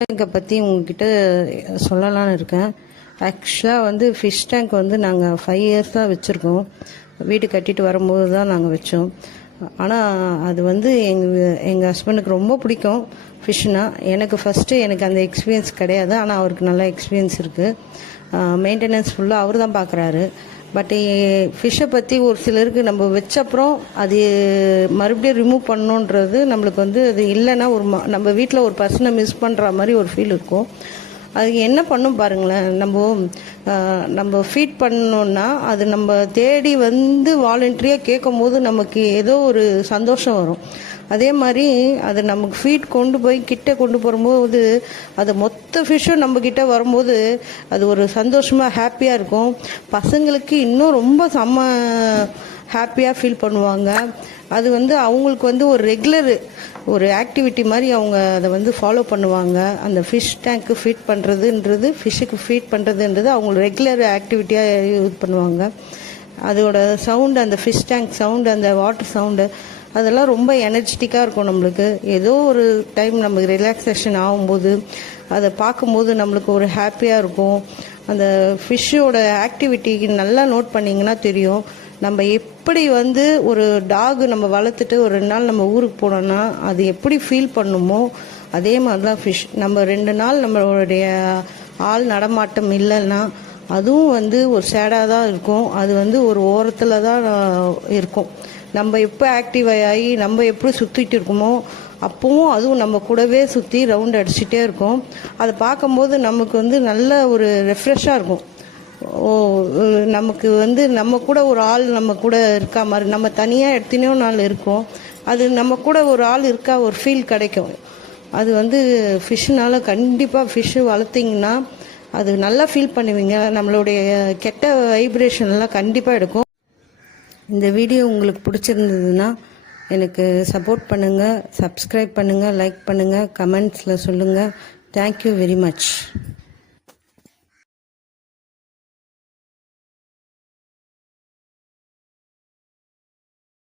டேங்கை பற்றி உங்ககிட்ட சொல்லலான்னு இருக்கேன். ஆக்சுவலாக வந்து ஃபிஷ் டேங்க் வந்து நாங்கள் 5 இயர்ஸாக வச்சுருக்கோம். வீடு கட்டிட்டு வரும்போது தான் நாங்கள் வச்சோம். ஆனால் அது வந்து எங்கள் ஹஸ்பண்டுக்கு ரொம்ப பிடிக்கும் ஃபிஷ்னால். எனக்கு ஃபஸ்ட்டு எனக்கு அந்த எக்ஸ்பீரியன்ஸ் கிடையாது. ஆனால் அவருக்கு நல்ல எக்ஸ்பீரியன்ஸ் இருக்குது. மெயின்டெனன்ஸ் ஃபுல்லாக அவர் தான் பார்க்குறாரு. பட் ஃபிஷ்ஷை பற்றி ஒரு சிலருக்கு நம்ம வச்சப்புறம் அது மறுபடியும் ரிமூவ் பண்ணணுன்றது நம்மளுக்கு வந்து அது இல்லைன்னா ஒரு நம்ம வீட்டில் ஒரு பர்சனை மிஸ் பண்ணுற மாதிரி ஒரு ஃபீல் இருக்கும். அதுக்கு என்ன பண்ணும் பாருங்களேன். நம்ம ஃபீட் பண்ணோன்னா அது நம்ம தேடி வந்து வாலண்டரியாக கேட்கும் போது நமக்கு ஏதோ ஒரு சந்தோஷம் வரும். அதே மாதிரி அது நமக்கு ஃபீட் கொண்டு போய் கிட்டே கொண்டு போகும்போது அது மொத்த ஃபிஷ்ஷும் நம்மக்கிட்ட வரும்போது அது ஒரு சந்தோஷமாக ஹாப்பியாக இருக்கும். பசங்களுக்கு இன்னும் ரொம்ப செம்ம ஹாப்பியாக ஃபீல் பண்ணுவாங்க. அது வந்து அவங்களுக்கு வந்து ஒரு ரெகுலர் ஒரு ஆக்டிவிட்டி மாதிரி அவங்க அதை வந்து ஃபாலோ பண்ணுவாங்க. அந்த ஃபிஷ் டேங்க்கு ஃபீட் பண்ணுறதுன்றது ஃபிஷ்ஷுக்கு ஃபீட் பண்ணுறதுன்றது அவங்க ரெகுலர் ஆக்டிவிட்டியாக யூஸ் பண்ணுவாங்க. அதோட சவுண்டு, அந்த ஃபிஷ் டேங்க் சவுண்டு, அந்த வாட்டர் சவுண்டு, அதெல்லாம் ரொம்ப எனர்ஜெட்டிக்காக இருக்கும். நம்மளுக்கு ஏதோ ஒரு டைம் நமக்கு ரிலாக்ஸேஷன் ஆகும்போது அதை பார்க்கும்போது நம்மளுக்கு ஒரு ஹாப்பியாக இருக்கும். அந்த ஃபிஷ்ஷோட ஆக்டிவிட்டிக்கு நல்லா நோட் பண்ணிங்கன்னா தெரியும். நம்ம எப்படி வந்து ஒரு டாக் நம்ம வளர்த்துட்டு ஒரு 2 நாள் நம்ம ஊருக்கு போனோன்னா அது எப்படி ஃபீல் பண்ணுமோ அதே மாதிரி தான் ஃபிஷ். நம்ம 2 நாள் நம்மளுடைய ஆள் நடமாட்டம் இல்லைன்னா அதுவும் வந்து ஒரு சேடாக தான் இருக்கும். அது வந்து ஒரு ஓரத்தில் தான் இருக்கும். நம்ம எப்போ ஆக்டிவ் ஆகி நம்ம எப்படி சுற்றிட்டு இருக்கோமோ அப்போவும் அதுவும் நம்ம கூடவே சுற்றி ரவுண்ட் அடிச்சுட்டே இருக்கும். அதை பார்க்கும்போது நமக்கு வந்து நல்ல ஒரு ரெஃப்ரெஷ்ஷாக இருக்கும். நமக்கு வந்து நம்ம கூட ஒரு ஆள் நம்ம கூட இருக்கா மாதிரி, நம்ம தனியாக எத்தனையோ நாள் இருக்கோம், அது நம்ம கூட ஒரு ஆள் இருக்கா ஒரு ஃபீல் கிடைக்கும். அது வந்து ஃபிஷ்ஷுனால கண்டிப்பாக ஃபிஷ்ஷு வளர்த்திங்கன்னா அது நல்லா ஃபீல் பண்ணுவீங்க. நம்மளுடைய கெட்ட வைப்ரேஷன்லாம் கண்டிப்பாக எடுக்கும். இந்த வீடியோ உங்களுக்கு பிடிச்சிருந்ததுன்னா எனக்கு சப்போர்ட் பண்ணுங்கள், சப்ஸ்கிரைப் பண்ணுங்கள், லைக் பண்ணுங்கள், கமெண்ட்ஸில் சொல்லுங்கள். Thank you very much.